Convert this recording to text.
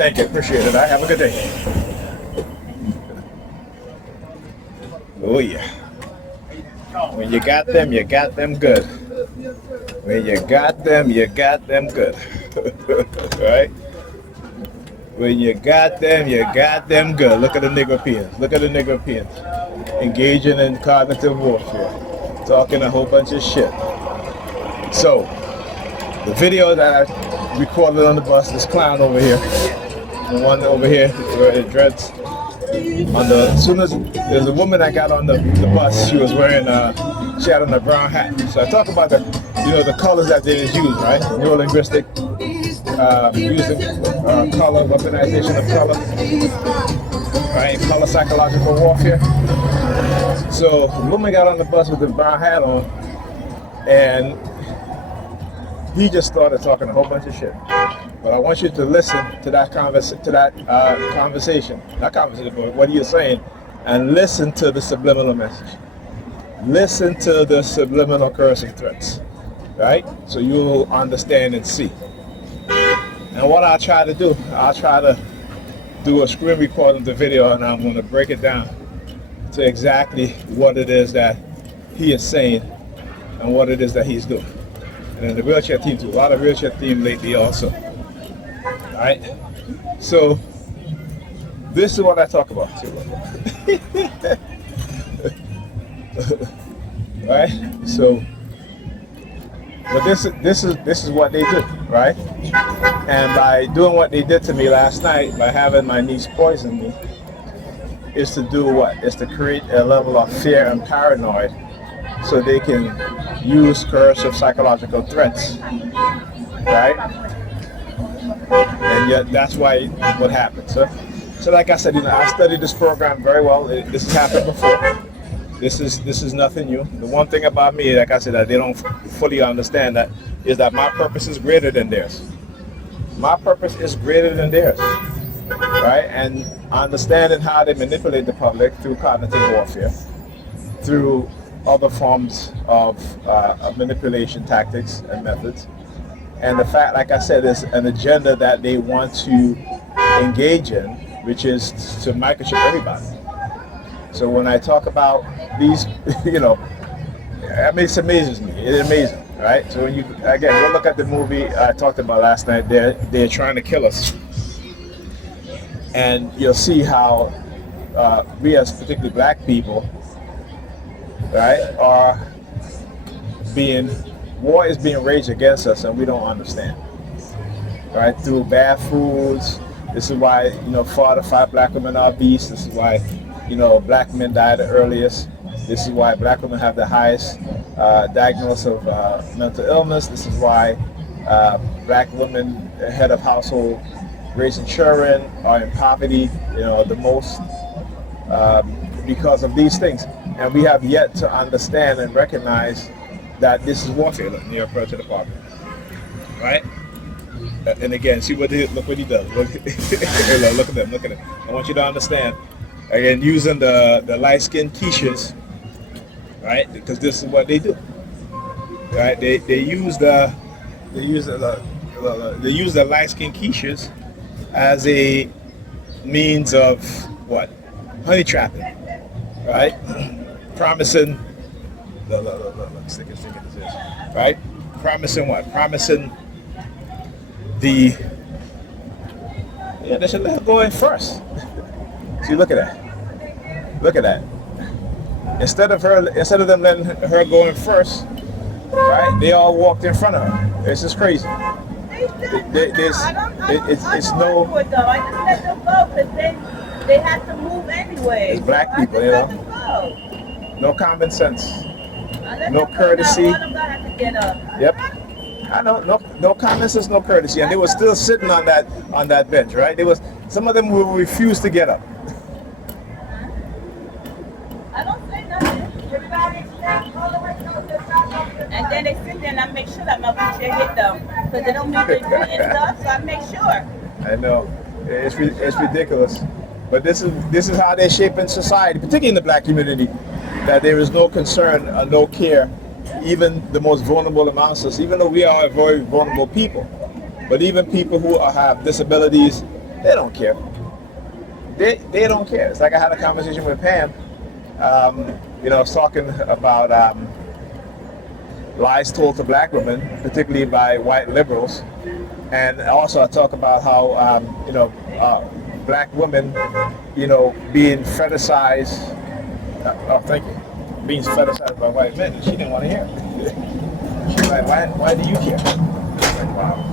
Thank you. Appreciate it. Have a good day. Oh, yeah. When you got them good. When you got them good. Right? When you got them good. Look at the Negropeans. Look at the Negropeans. Engaging in cognitive warfare. Talking a whole bunch of shit. So, the video that I recorded on the bus, this clown over here, the one over here where it dreads, as soon as there's a woman that got on the bus, she was wearing she had on a brown hat. So I talk about the colors that they use, right? Neurolinguistic, using color, weaponization of color, right? Color psychological warfare. So the woman got on the bus with the brown hat on, and he just started talking a whole bunch of shit. But I want you to listen to that conversation, not conversation, but what you're saying, and listen to the subliminal message. Listen to the subliminal coercive threats, right? So you'll understand and see. And what I'll try to do a screen record of the video, and I'm going to break it down to exactly what it is that he is saying and what it is that he's doing. And then the wheelchair team too. A lot of wheelchair team lately also. Right? So this is what I talk about too. Right? So but this is what they do, right? And by doing what they did to me last night, by having my niece poison me, is to do what? Is to create a level of fear and paranoid so they can use coercive psychological threats, right? And yet that's why what happens. So like I said, I studied this program very well. This has happened before. This is nothing new. The one thing about me, like I said, that they don't fully understand that is that my purpose is greater than theirs. My purpose is greater than theirs, right? And understanding how they manipulate the public through cognitive warfare, through other forms of manipulation tactics and methods. And the fact, like I said, is an agenda that they want to engage in, which is to microchip everybody. So when I talk about these, it amazes me. It amazes me, right? So when you, again, go look at the movie I talked about last night. They're trying to kill us. And you'll see how we as particularly black people, right, war is being waged against us, and we don't understand, right? Through bad foods. This is why 4 out of 5 black women are obese. This is why black men die the earliest. This is why black women have the highest diagnosis of mental illness. This is why black women, head of household, raising children, are in poverty, the most because of these things. And we have yet to understand and recognize that this is warfare. Look, New York Predators Dept, right? And again, see look what he does. Look at them. Look at them. I want you to understand. Again, using the light-skinned quiches, right? Because this is what they do, right? They use the light-skinned quiches as a means of what? Honey trapping, right? Promising. Stick it, right? Promising what? Promising they should let her go in first. See, look at that. Look at that. Instead of them letting her go in first, right? They all walked in front of her. It's just crazy. It's no. I just let them go because then they had to move anyway. It's black people, No common sense. No courtesy. Yep. I know, no common sense, no courtesy, and they were still sitting on that bench, right? Some of them will refuse to get up. I don't say nothing. And then they sit there and I make sure that my wheelchair hit them because they don't move their feet and stuff, so I make sure. I know, it's ridiculous, but this is how they're shaping society, particularly in the black community, that there is no concern or no care. Even the most vulnerable amongst us, even though we are a very vulnerable people, but even people who have disabilities, They don't care. They don't care. It's like I had a conversation with Pam. I was talking about lies told to black women, particularly by white liberals, and also I talk about how black women, being fetishized. Thank you. Being fetishized by white men. And she didn't want to hear it. She's like, why do you care? I'm like, wow.